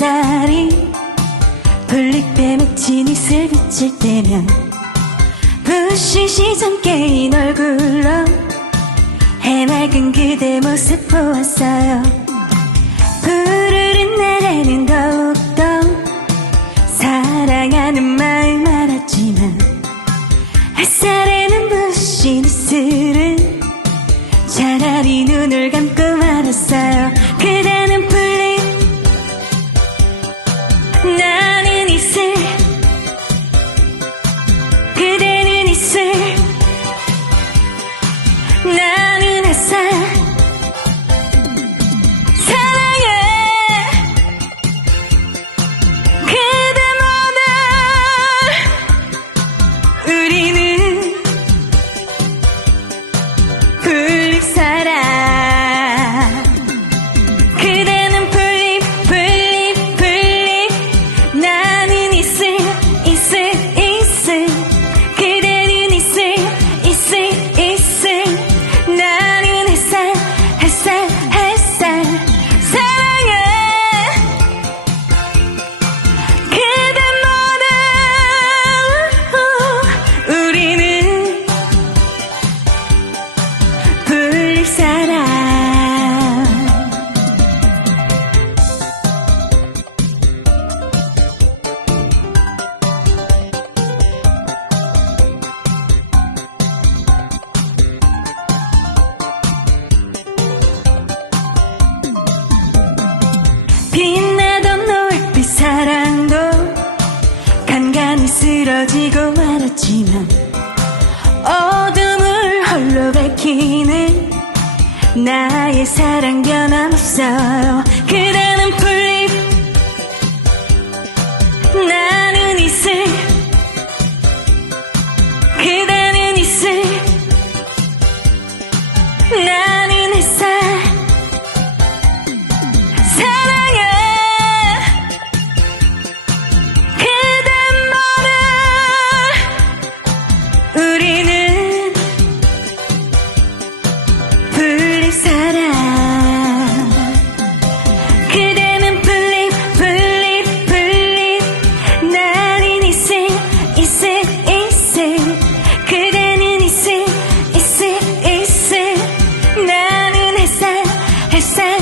햇살이 풀잎에 맺힌 이슬 비칠 때면 부신 시선 깨인 얼굴로 해맑은 그대 모습 보았어요. 푸르른 날에는 더욱더 사랑하는 마음 알았지만 햇살에는 부신 이슬은 차라리 눈을 감고 말았어요. 그대는 풀잎, 나는 이슬, 그대는 이슬, 나는 햇살. 사랑해 그대마다 우리는 풀잎사랑. 그대는 풀잎 풀잎 풀잎, 나는 이슬 이슬 이슬, 그대는 이슬 이슬 이슬, 나는 햇살 햇살 햇살. 사랑해 그대마다 우리는 풀잎사랑. 빛나던 노을빛 사랑도 간간히 쓰러지고 말았지만 어둠을 홀로 밝히는 나의 사랑 변함없어요. 그대는 풀잎, 나는 이슬, 그대는 이슬, 나는 햇살. 사랑해 그대마다 우리는 풀잎사랑. 그대는 풀잎 풀잎 풀잎, 나는 이슬 이슬 이슬, 그대는 이슬 이슬 이슬, 나는 햇살 햇살